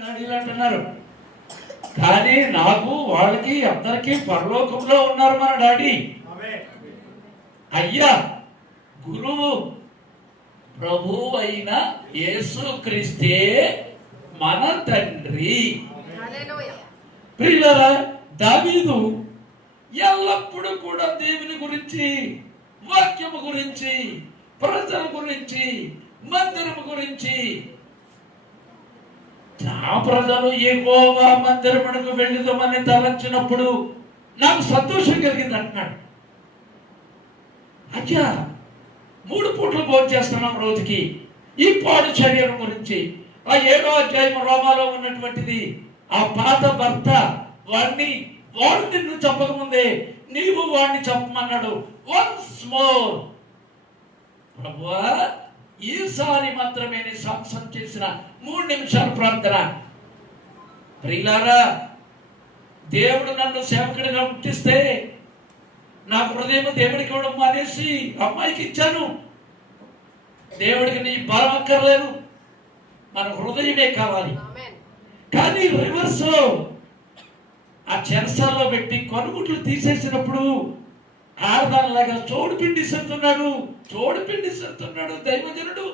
డాడీలు అంటున్నారు, కానీ నాకు వాళ్ళకి అందరికీ పరలోకంలో ఉన్నారు మన డాడీ. అయ్యా గురువు ప్రభువు అయిన యేసుక్రీస్తే మన తండ్రి. ప్రియులారా, దావీదు ఎల్లప్పుడూ కూడా దేవుని గురించి, వాక్యము గురించి, ప్రజల గురించి, మందిరము గురించి, నా ప్రజలు యెహోవా మందిరమునకు వెళ్ళుదామని తలంచినప్పుడు నాకు సంతోషం కలిగింది అంటున్నాడు. అయ్యా 3 పూటలు భోజనం చేస్తున్నాం రోజుకి. ఈ పాడు శరీరం గురించి ఆ 7వ అధ్యాయం రోమాలో ఉన్నటువంటిది, ఆ పాత భర్త వాడు నిన్ను చెప్పకముందే నీవు వాడిని చెప్పమన్నాడు. వన్స్ మోర్ ప్రభువా, ఈసారి మాత్రమే నీ సాక్ష్యం చేసిన 3 నిమిషాల ప్రార్థన. ప్రియులారా, దేవుడు నన్ను సేవకుడిగా పుట్టిస్తే నాకు హృదయం దేవుడికి ఇవ్వడం మానేసి అమ్మాయికి ఇచ్చాను. దేవుడికి నీ బలం అక్కర్లేదు, మన హృదయమే కావాలి. కానీ రివర్స్ లో ఆ చెరసాల్లో పెట్టి కొనుగుట్లు తీసేసినప్పుడు ఆడదానిలాగా చోడుపిండి సెడుతున్నాడు దైవజనుడు.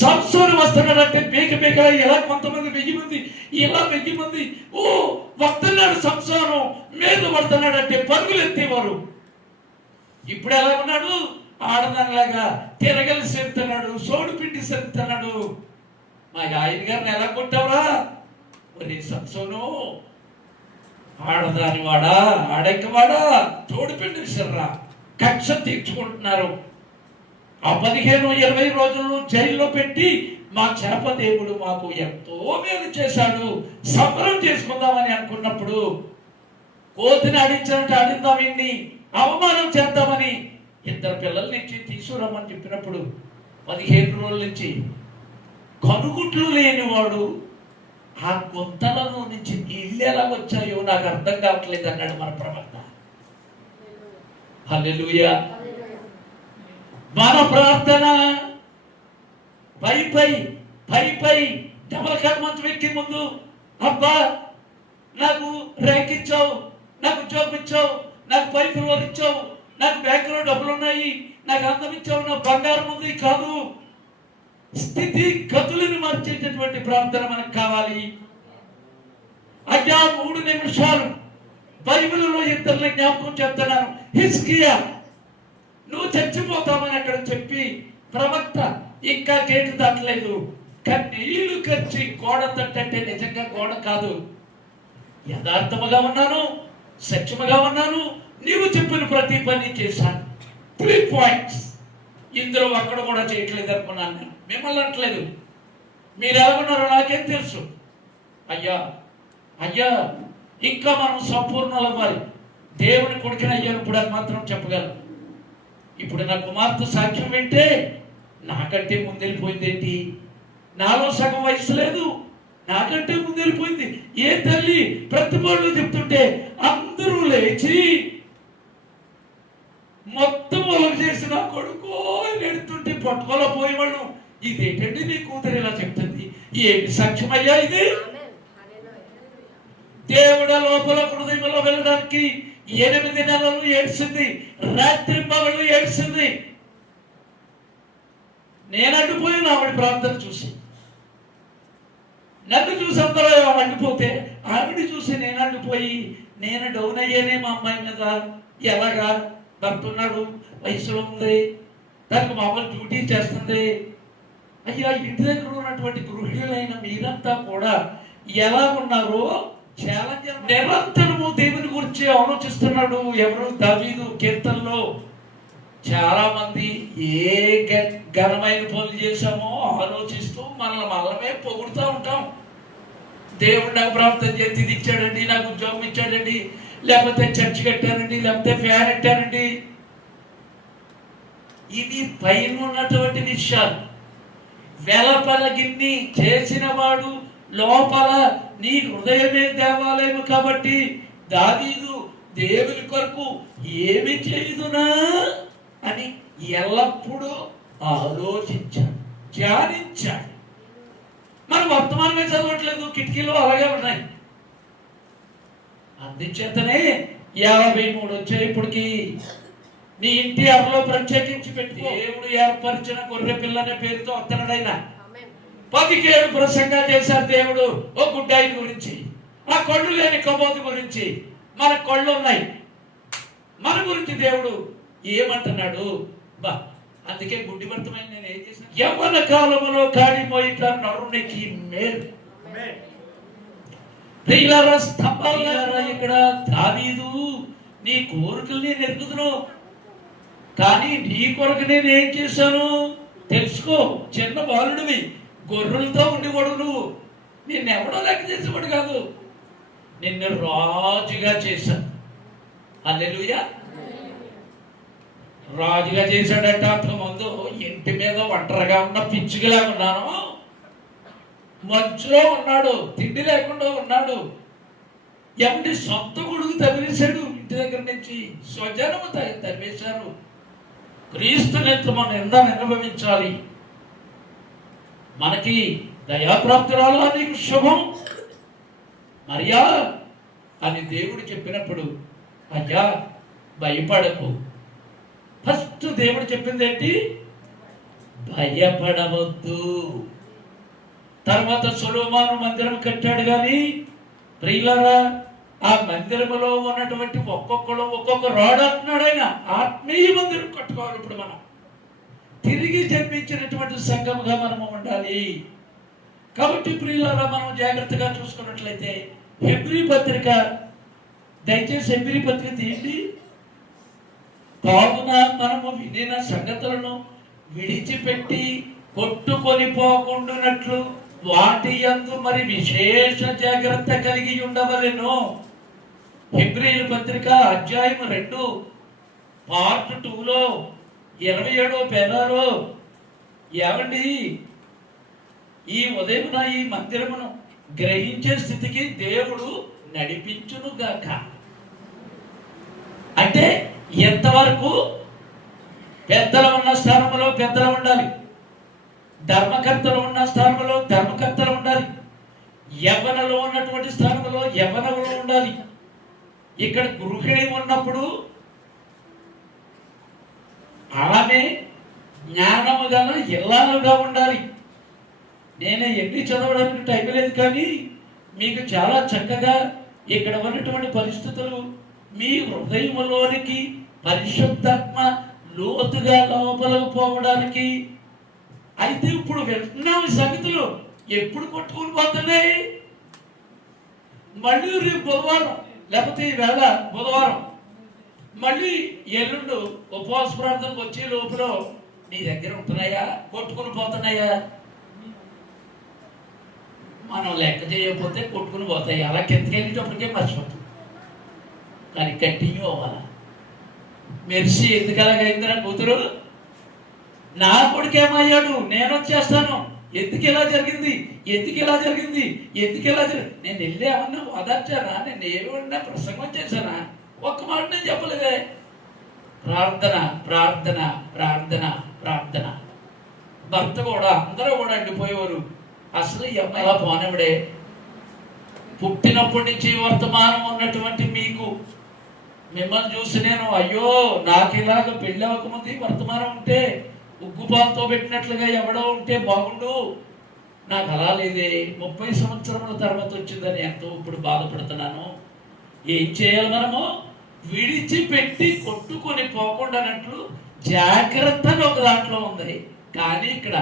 సంసోను వస్తున్నాడంటే బేక ఎలా కొంతమంది 1000 మంది, ఇలా 1000 మంది వస్తున్నాడు సంసోను మీద పడుతున్నాడంటే పరుగులు ఎత్తేవారు. ఇప్పుడు ఎలా ఉన్నాడు? ఆడదానిలాగా తిరగలి సెడుతున్నాడు, సోడుపిండి సెడుతున్నాడు. మా ఆయన గారిని ఎలా కొట్టావురా? ఒరే సంసోను, ఆడదాని వాడా, ఆడెక్కవాడా, తోడుపిండి విసర్రా. కక్ష తీర్చుకుంటున్నారు. ఆ 15-20 రోజులు జైల్లో పెట్టి మా చేప దేవుడు మాకు ఎంతో మేలు చేశాడు, సంబరం చేసుకుందామని అనుకున్నప్పుడు కోతిని ఆడించినట్టు ఆడిందాం, ఇన్ని అవమానం చేద్దామని 2 పిల్లల నుంచి తీసుకురమ్మని చెప్పినప్పుడు 15 రోజుల నుంచి కనుగుట్లు లేనివాడు ఆ గుంతలలో నుంచి నీళ్ళు ఎలా వచ్చాయో నాకు అర్థం కావట్లేదు అన్నాడు మన ప్రవక్త. హల్లెలూయా. మన ప్రార్థన పై డబల్ మంచం ఎక్కే ముందు, అబ్బా నాకు ర్యాంక్ ఇచ్చావు, నాకు ఉద్యోగం ఇచ్చావు, నాకు పైసలు ఇచ్చావు, నాకు బ్యాంకులో డబ్బులు ఉన్నాయి, నాకు అందం ఇచ్చావు, నా బంగారం ఉంది కాదు. స్థితి గతులను మార్చేటటువంటి ప్రార్థన మనకు కావాలి. అయ్యా 3 నిమిషాలు బైబిల్లో 2 జ్ఞాపకం చెప్తున్నాను. హిజ్కియా నువ్వు చచ్చిపోతామని అక్కడ చెప్పి ప్రవక్త ఇంకా గేటు దాటలేదు, కన్నీళ్లు కచ్చి గోడ తట్టంటే నిజంగా గోడ కాదు, యథార్థముగా ఉన్నాను, సత్యముగా ఉన్నాను, నీవు చెప్పిన ప్రతి పని చేశాను. 3 పాయింట్స్. ఇందులో అక్కడ కూడా చేయట్లేదు అనుకున్నాను నేను. మిమ్మల్ని అంటలేదు, మీరు ఎలాగున్నారో నాకేం తెలుసు. అయ్యా ఇంకా మనం సంపూర్ణలు అవ్వాలి. దేవుని కొడుకుని అయ్యాను ఇప్పుడు అది మాత్రం చెప్పగలను. ఇప్పుడు నా కుమార్తె సాక్ష్యం వింటే నాకంటే ముందెళ్ళిపోయింది ఏంటి? నాలో సగం వయసు లేదు, నాకంటే ముందెళ్ళిపోయింది. ఏ తల్లి ప్రతిభలు చెప్తుంటే అందరూ లేచి మొత్తం ఒలగ చేసిన కొడుకో ఎడుతుంటే పట్టుకోలో పోయేవాళ్ళు, ఇదేంటండి నీ కూతురు ఇలా చెప్తుంది, ఏమి సాక్ష్యమయ్యా ఇది? దేవుడ లోపల హృదయంలో వెళ్ళడానికి 8 నెలలు ఏడ్చింది, రాత్రింబవళ్ళు ఏడ్చింది. నేను అడ్డిపోయి ఆవిడ ప్రార్థన చూసి, నన్ను చూసి అందరూ అడ్డిపోతే ఆవిడ చూసి నేను అడ్డిపోయి నేను డౌన్ అయ్యానే మా అమ్మాయి మీద. ఎలాగా? భర్తున్నాడు, వయసులో ఉంది, దానికి మామూలు డ్యూటీ చేస్తుంది. అయ్యా ఇంటి దగ్గర ఉన్నటువంటి గృహిణులైన మీరంతా కూడా ఎలా ఉన్నారో నిరంతరము దేవుని గురించి ఆలోచిస్తున్నాడు. ఎవరు? దావీదు కీర్తనలో చాలా మంది ఏ ఘనమైన పనులు చేశామో ఆలోచిస్తూ మనమే పొగుడుతూ ఉంటాం. దేవుడు నాకు ప్రార్థన చేసి ఇది ఇచ్చాడండి, నాకు ఉద్యోగం ఇచ్చాడండి, లేకపోతే చర్చి కట్టానండి, లేకపోతే ఫ్యాన్ పెట్టానండి. ఇవి పైన ఉన్నటువంటి విషయాలు. వెలపల గిన్ని చేసిన వాడు లోపల నీ హృదయమే దేవాలయం. కాబట్టి దావీదు దేవుని కొరకు ఏమి చేయుదునా అని ఎల్లప్పుడూ ఆలోచించాడు, ధ్యానించాడు. మనం వర్తమానమే చదవట్లేదు, కిటికీలు అలాగే ఉన్నాయి. అందుచేతనే 53 వచ్చాయి ఇప్పటికి. నీ ఇంటి అరలో ప్రత్యేకించి పెట్టి దేవుడు ఏర్పరిచిన గొర్రె పిల్ల అనే పేరుతో వస్తున్నాడైనా 17 ప్రసంగాలు చేశారు దేవుడు ఓ గుడ్డాయి గురించి, ఆ కళ్ళు లేని కబోతు గురించి. మన కళ్ళు ఉన్నాయి, మన గురించి దేవుడు ఏమంటున్నాడు బా. అందుకే గుడ్డి భర్తమైన నేను ఏం చేసిన యవ్వన కాలములో కాడిపోయిట నరునికి మేలు. ఇక్కడ దావీదు నీ కోరికల్ని నెరుగుదును, కానీ నీ కొరకు నేను ఏం చేశాను తెలుసుకో. చిన్న బాలుడివి, గొర్రెలతో ఉండేవాడు నువ్వు. నిన్నెవడో లెక్క చేసేవాడు కాదు, నిన్ను రాజుగా చేశాను. హల్లెలూయా. రాజుగా చేశాడంటే అంతకుముందు ఇంటి మీద ఒంటరిగా ఉన్న పిచ్చిగా ఉన్నాను, మంచులో ఉన్నాడు, తిండి లేకుండా ఉన్నాడు. ఎవరి సొంత కొడుకు తరివేశాడు, ఇంటి దగ్గర నుంచి స్వజనము తరివేశారు. క్రీస్తునెంత మనం ఎంత అనుభవించాలి. మనకి దయాప్రాప్తురాలా నీకు శుభం మరియా అని దేవుడు చెప్పినప్పుడు అయ్యా భయపడకు. ఫస్ట్ దేవుడు చెప్పింది ఏంటి? భయపడవద్దు. తర్వాత సొలొమోను మందిరం కట్టాడు. కానీ ప్రియులారా, ఆ మందిరములో ఉన్నటువంటి ఒక్కొక్కరు ఒక్కొక్క రాడు అంటున్నాడు ఆయన. ఆత్మీయ మందిరం కట్టుకోవాలి. ఇప్పుడు మనం తిరిగి జన్మించినటువంటి సంఘముగా మనము ఉండాలి. కాబట్టి ప్రియులారా, మనం జాగ్రత్తగా చూసుకున్నట్లయితే హెబ్రీ పత్రిక, దయచేసి హెబ్రీ పత్రిక తీయండి. కావున మనము వినిన సంగతులను విడిచిపెట్టి కొట్టుకొని పోకుండానట్లు వాటి యందు మరి విశేష జాగ్రత్త కలిగి ఉండవలెను. హెబ్రీయుల పత్రిక అధ్యాయం 2 పార్ట్ 2లో 27వ పేరాలో ఏమండి, ఈ ఉదయమున ఈ మందిరమును గ్రహించే స్థితికి దేవుడు నడిపించును గాక. అంటే ఎంతవరకు పెద్దలు ఉన్న స్థానంలో పెద్దలు ఉండాలి, ధర్మకర్తలు ఉన్న స్థానంలో ధర్మకర్తలు ఉండాలి, యవ్వనలో ఉన్నటువంటి స్థానంలో యవ్వనలో ఉండాలి. ఇక్కడ గృహిణి ఉన్నప్పుడు ఆమె జ్ఞానము గల ఇల్లాలుగా ఉండాలి. నేను ఎన్ని చదవడానికి టైం లేదు, కానీ మీకు చాలా చక్కగా ఇక్కడ ఉన్నటువంటి పరిస్థితులు మీ హృదయంలోనికి పరిశుద్ధాత్మ లోతుగా లోపలకు పోవడానికి. అయితే ఇప్పుడు వింటున్నాం సంగతులు ఎప్పుడు కొట్టుకుని పోతున్నాయి. మళ్ళీ రేపు బుధవారం, లేకపోతే ఈవేళ బుధవారం, మళ్ళీ ఎల్లుండు ఉపవాస ప్రార్థనకు వచ్చే లోపల నీ దగ్గర ఉంటున్నాయా, కొట్టుకుని పోతున్నాయా? మనం లెక్క చేయకపోతే కొట్టుకుని పోతాయి. అలా కిందకెళ్ళేటప్పటికే మర్చిపోతాం. కానీ కంటిన్యూ అవ్వాలా. మెర్సీ ఎందుకు అలాగైందిరా కూతురు, నా కొడుకు ఏమయ్యాడు, నేను వచ్చేస్తాను, ఎందుకు ఇలా జరిగింది, ఎందుకు ఇలా జరిగింది, ఎందుకు ఇలా జరిగింది. నేను వెళ్ళి ఏమన్నా ఓదార్చానా, నేను ఏమన్నా ప్రసంగం చేశానా? ఒక్క మాట నేను చెప్పలేదే. ప్రార్థన ప్రార్థన ప్రార్థన ప్రార్థన. భర్త కూడా అందరూ కూడా అండిపోయేవారు. అసలు ఈ అమ్మాయి ఇలా పోనవిడే. పుట్టినప్పటి నుంచి వర్తమానం ఉన్నటువంటి మీకు, మిమ్మల్ని చూసి నేను అయ్యో నాకు ఇలాగ పెళ్ళి అవ్వకముందు వర్తమానం ఉంటే ఉగ్గుపాలతో పెట్టినట్లుగా ఎవడో ఉంటే బాగుండు, నాకు అలా లేదే. 30 సంవత్సరముల తర్వాత వచ్చిందని ఎంతో ఇప్పుడు బాధపడుతున్నాను. ఏం చేయాలి మనము? విడిచిపెట్టి కొట్టుకొని పోకుండానట్లు జాగ్రత్తగా ఒక దాంట్లో ఉంది. కానీ ఇక్కడ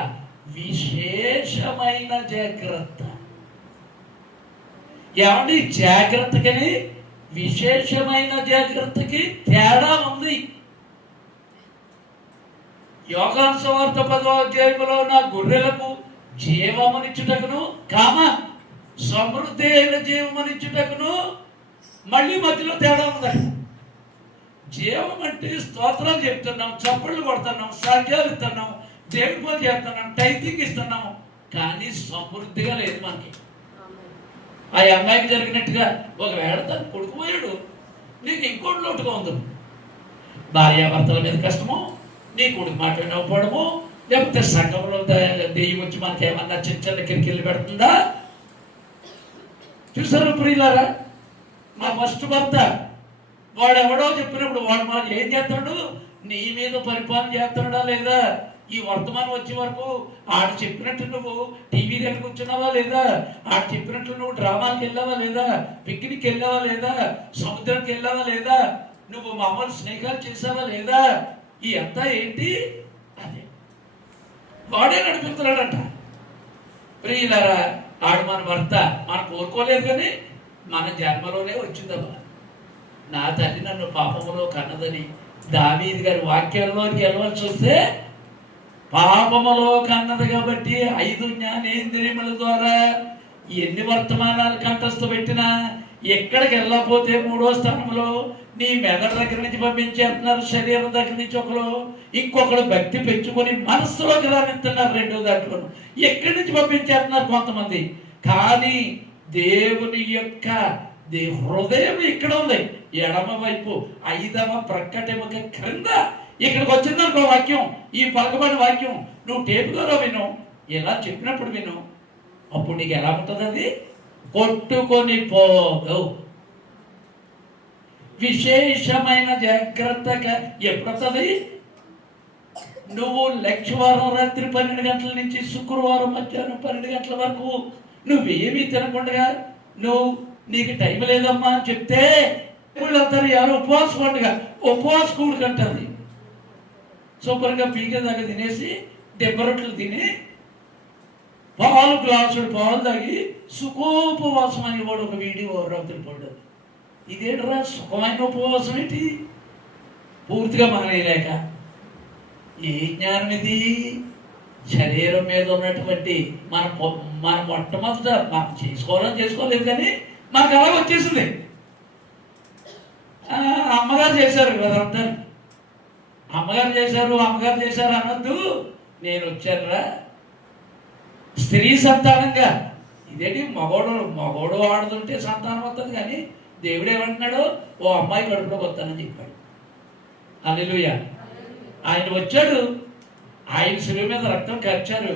విశేషమైన జాగ్రత్త. ఏమండి, జాగ్రత్తకని విశేషమైన జాగ్రత్తకి తేడా ఉంది. యోహాను సువార్త 10వ అధ్యాయంలో నా గొర్రెలకు జీవమునిచ్చుటకును సమృద్ధి అయిన జీవమునిచ్చుటకును, మళ్ళీ మధ్యలో తేడా ఉంది. జీవం అంటే స్తోత్రాలు చెప్తున్నాం, చప్పళ్ళు కొడుతున్నాం, సాధ్యాలు ఇస్తున్నాం, దేవుడి పనులు చేస్తున్నాం, టైతింగ్ ఇస్తున్నాము, కానీ సమృద్ధిగా లేదు మనకి. ఆ అమ్మాయికి జరిగినట్టుగా ఒకవేళ తను కొడుకుపోయాడు, నీకు ఇంకోటి లోటుగా ఉంది. భార్యాభర్తల మీద కష్టమో, నీ కొడుకు మాట వినకపోవడమో, లేకపోతే సంఘంలో దెయ్యం వచ్చి మనకి ఏమన్నా చిన్న చిన్న కిరికిళ్ళు పెడుతుందా, చూసారు ప్రియులారా, మా ఫస్ట్ భర్త వాడు ఎవడో చెప్పినప్పుడు వాడు మాకు ఏం చేస్తాడు, నీ మీద పరిపాలన చేస్తున్నాడా లేదా, ఈ వర్తమానం వచ్చే వరకు ఆడు చెప్పినట్టు నువ్వు టీవీ దగ్గర కూర్చున్నావా లేదా, ఆడు చెప్పినట్లు నువ్వు డ్రామాలకు వెళ్ళావా లేదా, పిక్నిక్ వెళ్ళావా లేదా, సముద్రానికి వెళ్ళావా లేదా, నువ్వు మామూలు స్నేహాలు చేసావా లేదా, ఈ అంతా ఏంటి అదే వాడే నడిపిస్తున్నాడట. ప్రియులారా, ఆడు మన భర్త మనం కోరుకోలేదు కానీ మన జన్మలోనే వచ్చిందమ్మా. నా తల్లి నన్ను పాపములో కన్నదని దావీదు గారి వాక్యంలోకి వెళ్ళవలసి వస్తే పాపములో కన్నది కాబట్టి 5 జ్ఞానేంద్రియముల ద్వారా ఎన్ని వర్తమానాలు కంఠస్థ పెట్టినా ఎక్కడికి వెళ్ళకపోతే 3వ స్థానంలో నీ మెదడు దగ్గర నుంచి పంపించేస్తున్నారు, శరీరం దగ్గర నుంచి ఒకరు, ఇంకొకరు భక్తి పెంచుకొని మనస్సులోకి రానిస్తున్నారు 2వ దాంట్లో, ఎక్కడి నుంచి పంపించేస్తున్నారు కొంతమంది. కానీ దేవుని యొక్క హృదయం ఇక్కడ ఉంది, ఎడమ వైపు 5వ ప్రక్కటెముక క్రింద. ఇక్కడికి వచ్చిందనుకో వాక్యం, ఈ పలకబడిన వాక్యం నువ్వు టేపు ద్వారా విను, ఇలా చెప్పినప్పుడు విను, అప్పుడు నీకు ఎలా ఉంటుంది, అది కొట్టుకొని పోదు. విశేషమైన జాగ్రత్తగా ఎప్పుడవుతుంది, నువ్వు లక్షవారం రాత్రి 12 గంటల నుంచి శుక్రవారం మధ్యాహ్నం 12 గంటల వరకు నువ్వేమీ తినకుండా నీకు టైం లేదమ్మా అని చెప్తే వెళ్తారు ఎవరు ఉపవాస పండుగ, ఉపవాస కూడికి అంటారు. శుభ్రంగా పీకే దాకా తినేసి దెబ్బరొట్లు తిని గ్లాసుడు పాలు తాగి సుఖోపవాసం అని వాడు ఒక వీడియో రాత్రి పడ్డది. ఇదేంటరా సుఖమైన ఉపవాసం ఏంటి, పూర్తిగా మానేయలేక. ఏ జ్ఞానం ఇది, శరీరం మీద ఉన్నటువంటి మన మొట్టమొదట మనం చేసుకోలేదు కానీ మనకు అలాగ వచ్చేసింది. అమ్మగారు చేశారు అదంతా, అమ్మగారు చేశారు అనొద్దు. నేను వచ్చానురా స్త్రీ సంతానంగా. ఇదేంటి మగోడు ఆడుతుంటే సంతానం వస్తుంది, కానీ దేవుడు ఏమంటున్నాడు, ఓ అమ్మాయి కడుపులోకి వస్తానని చెప్పాడు. హల్లెలూయా. ఆయన వచ్చాడు, ఆయన శిలువ మీద రక్తం కార్చారు,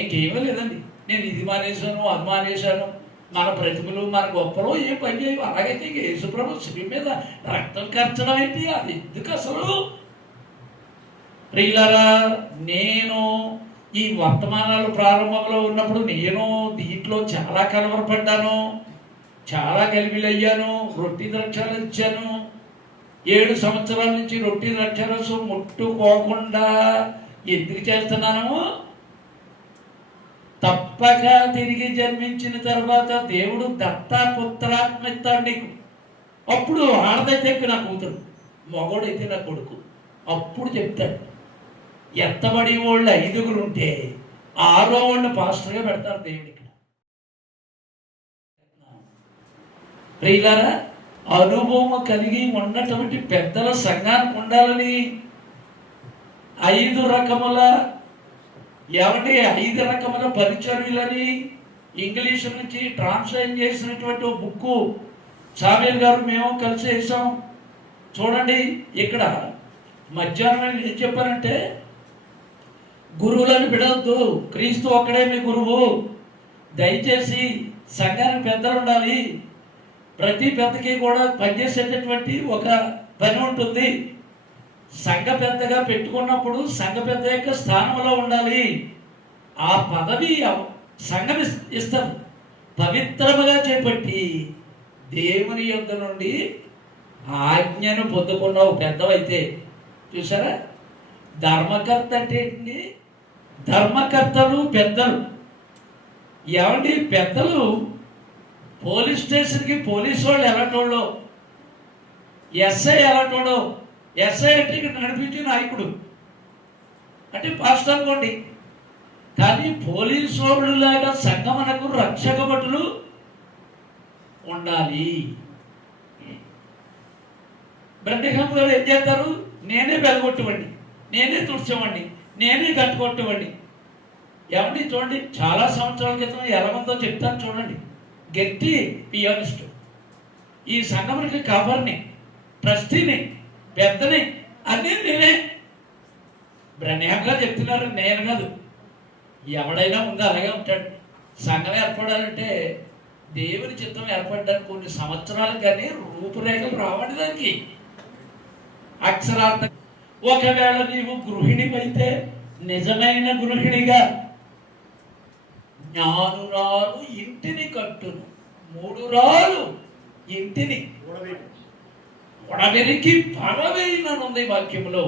ఇంకేమీ లేదండి. నేను ఇది మానేశాను అది మానేశాను, మన ప్రతిభలు మన గొప్పలు ఏం పని చేయవు. అలాగైతే ఇంక యేసుప్రభు శిలువ మీద రక్తం కార్చడం ఏంటి, అది ఎందుకు అసలు? ప్రియులారా, నేను ఈ వర్తమానాలు ప్రారంభంలో ఉన్నప్పుడు నేను దీంట్లో చాలా కలవరపడ్డాను, చాలా గలిబిలయ్యాను. రొట్టి ద్రాక్షాలు ఇచ్చాను, 7 సంవత్సరాల నుంచి రొట్టి ద్రాక్షారసం ముట్టుకోకుండా ఎందుకు చేస్తున్నాను? తప్పక తిరిగి జన్మించిన తర్వాత దేవుడు దత్తాపుత్రాత్మ ఇస్తాడు నీకు. అప్పుడు ఆడదైతే నా కూతురు, మగోడైతే నా కొడుకు. అప్పుడు చెప్తాడు. ఎత్తబడి వాళ్ళు 5 ఉంటే 6వ వాడిని పాస్టర్గా పెడతారు దేవుడికి. ప్రియులారా, అనుభవం కలిగి ఉన్నటువంటి పెద్దల సంఘానికి ఉండాలని 5 రకముల 5 రకముల పరిచర్యలని ఇంగ్లీష్ నుంచి ట్రాన్స్లేట్ చేసినటువంటి బుక్కు సామేల్ గారు మేము కలిసి వేసాం. చూడండి, ఇక్కడ మధ్యాహ్నం ఏం చెప్పారంటే, గురువులను బిడవద్దు, క్రీస్తు ఒక్కడే మీ గురువు. దయచేసి సంఘానికి పెద్దలు ఉండాలి. ప్రతి పెద్దకి కూడా పనిచేసేటటువంటి ఒక పని ఉంటుంది. సంఘ పెద్దగా పెట్టుకున్నప్పుడు సంఘ పెద్ద యొక్క స్థానంలో ఉండాలి. ఆ పదవి సంఘం ఇస్తారు. పవిత్రముగా చేపట్టి దేవుని యొద్ద నుండి ఆజ్ఞను పొందుకున్నావు పెద్దవైతే. చూసారా, ధర్మకర్త అంటే ఏంటి? ధర్మకర్తలు పెద్దలు. ఏమండి, పెద్దలు పోలీస్ స్టేషన్కి పోలీసు వాళ్ళు ఎలాంటోళ్ళు, ఎస్ఐ ఎలాంటోడో. ఎస్ఐ అంటే ఇక్కడ నడిపించే నాయకుడు అంటే పాస్టర్ అనుకోండి. కానీ పోలీసు వాళ్ళు లాగా సంఘమునకు రక్షక భటులు ఉండాలి. బ్రహ్మం గారు ఏం చేస్తారు? నేనే బెలగొట్టవండి, నేనే తుడిచేవాడిని, నేనే కట్టుకొట్టేవాడిని. ఏమండి చూడండి, చాలా సంవత్సరాల క్రితం ఎలా ఉందో చెప్తాను చూడండి. గట్టి పియానిస్ట్, ఈ సంఘమునికి కవర్ని, ట్రస్టీని, పెద్దని అన్నీ నేనే. బ్రహ్మగా చెప్తున్నారు, నేను కాదు. ఎవడైనా ముందు అలాగే ఉంటాడు. సంఘం ఏర్పడాలంటే దేవుని చిత్తం ఏర్పడడానికి కొన్ని సంవత్సరాలు కానీ రూపురేఖలు రావండి దానికి. అక్షరార్థం ఒకవేళ నీవు గృహిణివైతే నిజమైన గృహిణిగా జ్ఞానురాలు ఇంటిని కట్టును, 3 రాలు ఇంటిని ఉడబెరికి పడవేయనుంది వాక్యంలో.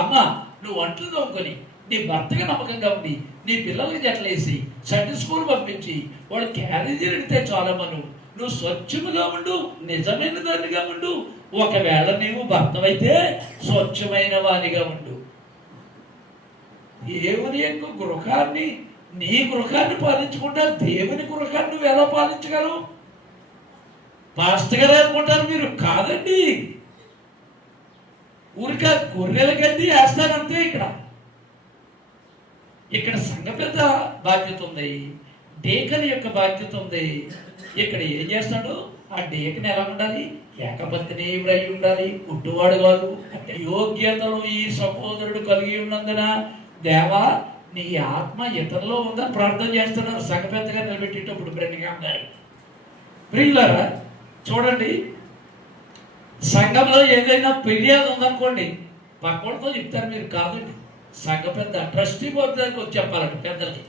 అమ్మ, నువ్వు వంటలు తోముకొని నీ భర్తగా నమ్మకంగా ఉండి నీ పిల్లలకి జట్లేసి సండే స్కూల్ పంపించి వాళ్ళు క్యారేజీలు ఎడితే చాలమ్మను. నువ్వు స్వచ్ఛముగా ఉండు, నిజమైన దానిగా ఉండు. ఒకవేళ నీవు భర్తవైతే స్వచ్ఛమైన వానిగా ఉండు. దేవుని యొక్క గృహాన్ని, నీ గృహాన్ని పాలించకుండా దేవుని గృహాన్ని నువ్వు ఎలా పాలించగలవు? పాస్టర్ గారు అనుకుంటారు మీరు, కాదండి. ఊరిక గొర్రెల గడ్డి వేస్తారంతే. ఇక్కడ సంఘ పెద్ద బాధ్యత ఉంది, డేకన్ యొక్క బాధ్యత ఉంది. ఇక్కడ ఏం చేస్తాడు? ఆ డేకన్ ఎలా ఉండాలి? ఏకపత్ని అయి ఉండాలి, పుట్టువాడు కాదు. అంటే యోగ్యతలు ఈ సహోదరుడు కలిగి ఉన్నందున దేవా నీ ఆత్మ ఇతరులో ఉందని ప్రార్థన చేస్తున్నారు సంఘ పెద్దగా నిలబెట్టేటప్పుడు. బ్రెండింగ్ గారు ప్రియులారా చూడండి, సంఘంలో ఏదైనా ఫిర్యాదు ఉందనుకోండి, పక్కడితో చెప్తారు మీరు, కాదండి సంఘ పెద్ద ట్రస్టీ బోర్డు దగ్గరికి వచ్చి చెప్పాలండి పెద్దలకి.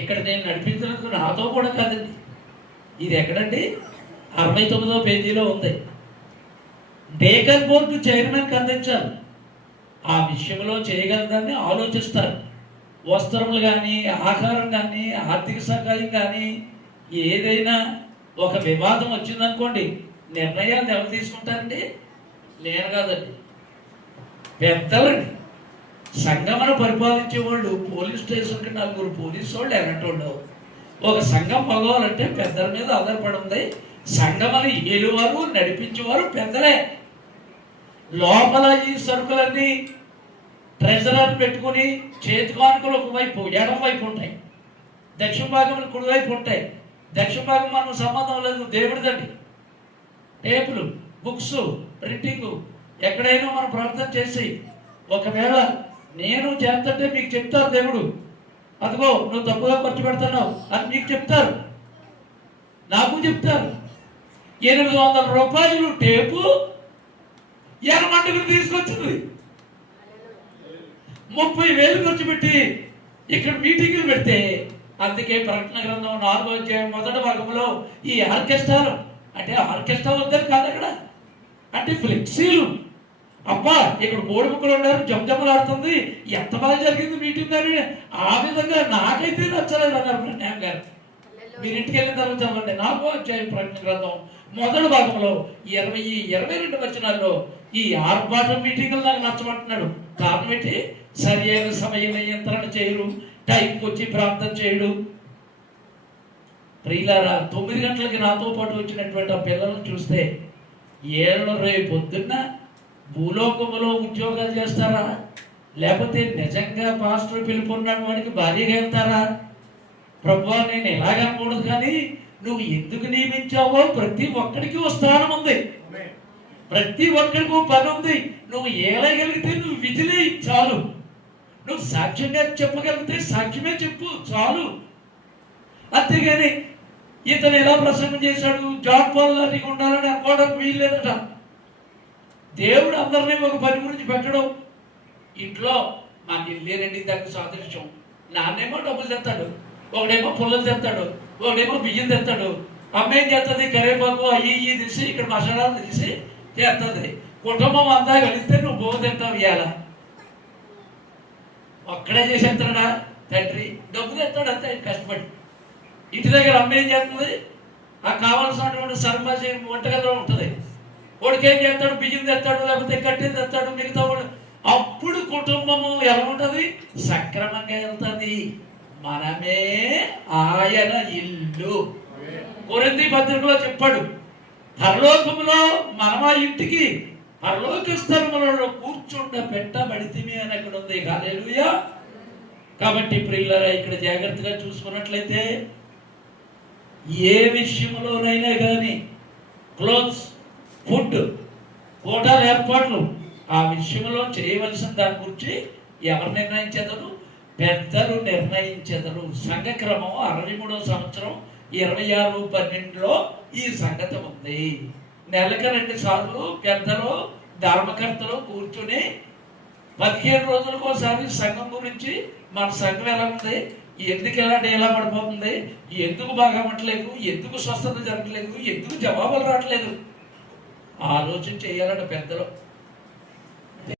ఇక్కడ నేను నడిపించినందుకు నాతో కూడా కాదండి. ఇది ఎక్కడండి? 69వ పేజీలో ఉంది. డేకన్ బోర్డు చైర్మన్కి అందించాలి. ఆ విషయంలో చేయగలదాన్ని ఆలోచిస్తారు. వస్త్రములు కానీ, ఆహారం కానీ, ఆర్థిక సహాయం కానీ, ఏదైనా ఒక వివాదం వచ్చిందనుకోండి, నిర్ణయాలు ఎవరు తీసుకుంటారండి? నేను కాదండి, పెద్దలండి. సంఘమును పరిపాలించే వాళ్ళు పోలీస్ స్టేషన్కి 4 పోలీసు వాళ్ళు ఎన్నట్టు. ఒక సంఘం మగవాలంటే పెద్దల మీద ఆధారపడి ఉంది. సంఘమును ఏలువారు, నడిపించేవారు పెద్దలే. లోపల ఈ సరుకులన్నీ ట్రెజరర్ పెట్టుకుని చేతికానుకలు ఒకవైపు ఎడమ వైపు ఉంటాయి, దక్షిణ భాగం కుడివైపు ఉంటాయి. దక్షిణ భాగం మనం సంబంధం లేదు, దేవుడిదండి. టేపులు, బుక్స్, ప్రింటింగ్, ఎక్కడైనా మనం ప్రార్థన చేసి ఒకవేళ నేను చేస్తుంటే మీకు చెప్తారు దేవుడు, అదిగో నువ్వు తప్పుగా ఖర్చు పెడుతున్నావు అని మీకు చెప్తారు, నాకు చెప్తారు. 800 రూపాయలు టేపు ఎనమంటకు తీసుకొచ్చింది. 30,000 ఖర్చు పెట్టి ఇక్కడ మీటింగులు పెడితే, అందుకే ప్రకటన గ్రంథం 4వ అధ్యాయం 1వ భాగంలో ఈ ఆర్కెస్ట్రాలు, అంటే ఆర్కెస్ట్రా వద్దని కాదు అక్కడ, అంటే ఫ్లెక్సీలు. అబ్బా ఇక్కడ కోడి ముక్కలు ఉన్నారు, జమజమలు ఆడుతుంది, ఎంత బాగా జరిగింది మీటింగ్ అని. ఆ విధంగా నాకైతే నచ్చలేదు అన్నారు బ్రహ్మాం గారు. మీరు ఇంటికి వెళ్ళిన తర్వాత చదవండి 4వ అధ్యాయం ప్రకటన గ్రంథం 1వ భాగంలో 20-22 వచనాల్లో ఈ ఆర్భాటం మీటింగులు నాకు నచ్చమంటున్నాడు. కారణం ఏంటి? సరి అయిన సమయం నియంత్రణ చేయడు, టైంకి వచ్చి ప్రార్థన చేయడు. ప్రియులారా 9 గంటలకి నాతో పాటు వచ్చినటువంటి ఆ పిల్లలను చూస్తే ఏళ్ళు రేపు పొద్దున్న భూలోకములో ఉద్యోగాలు చేస్తారా, లేకపోతే నిజంగా పాస్టర్ పిలుపున్నాడు వాడికి భార్యగా వెళ్తారా? ప్రభువా నేను ఎలాగనకూడదు, కానీ నువ్వు ఎందుకు నియమించావో ప్రతి ఒక్కడికి ఓ స్థానం ఉంది, ప్రతి ఒక్కడికి పని ఉంది. నువ్వు ఏలగలిగితే నువ్వు విధిలే చాలు, నువ్వు సాక్ష్యంగా చెప్పగలిగితే సాక్ష్యమే చెప్పు చాలు. అంతేగాని ఇతను ఎలా ప్రసంగం చేశాడు, జాన్ పాల్ లాంటి ఉండాలని అనుకోవడానికి వీలు లేదట. దేవుడు అందరినీ ఒక పని గురించి పెట్టడం. ఇంట్లో మాకు ఇల్లేనండి దానికి సాదృశ్యం. నాన్నేమో డబ్బులు తెస్తాడు, ఒకడేమో పుల్లలు తెస్తాడు, ఒకడేమో బియ్యం తెస్తాడు. అమ్మ ఏం చేస్తుంది? కరివేపాకు అయ్యి తీసి ఇక్కడ మసాలాలు తీసి చేస్తుంది. కుటుంబం అంతా కలిస్తే నువ్వు బోధ తింటావు. ఇవాళ ఒక్కడే చేసేస్తాడా తండ్రి? డబ్బు తెస్తాడు అంతే కష్టపడి. ఇంటి దగ్గర అమ్మ ఏం చేస్తుంది? ఆ కావాల్సినటువంటి సర్మాసి వంటగదిలో ఉంటుంది. వాడికి ఏం చేస్తాడు? బియ్యం తెస్తాడు, లేకపోతే కట్టెలు తెస్తాడు, మిగతా వాడు. అప్పుడు కుటుంబము ఎలా ఉంటుంది? సక్రమంగా వెళ్తుంది. మనమే ఆయన ఇల్లు. కొరింథీ పత్రికలో చెప్పాడు, పరలోకములో మనం ఆ ఇంటికి పరలోక స్థలములలో కూర్చుండ పెట్టబడితిమి అని అక్కడ ఉంది. హల్లెలూయా. కాబట్టి ప్రియులారా ఇక్కడ జాగ్రత్తగా చూసుకున్నట్లయితే ఏ విషయంలోనైనా కానీ క్లోత్స్, ఫుడ్, కోటాల ఏర్పాట్లు, ఆ విషయంలో చేయవలసిన దాని గురించి ఎవరు నిర్ణయించేదరు? పెద్దలు నిర్ణయించేదరు. సంఘక్రమం 63వ సంవత్సరం 26/12 ఈ సంగతి ఉంది. నెలకు 2 సార్లు పెద్దలు ధర్మకర్తలు కూర్చుని 15 రోజులకు ఒకసారి సంఘం గురించి, మన సంఘం ఎలా ఉంది, ఎందుకు ఎలా డేలా పడిపోతుంది, ఎందుకు బాగా అవ్వట్లేదు, ఎందుకు స్వస్థత జరగట్లేదు, ఎందుకు జవాబులు రావట్లేదు ఆలోచన చేయాలంటే పెద్దలు.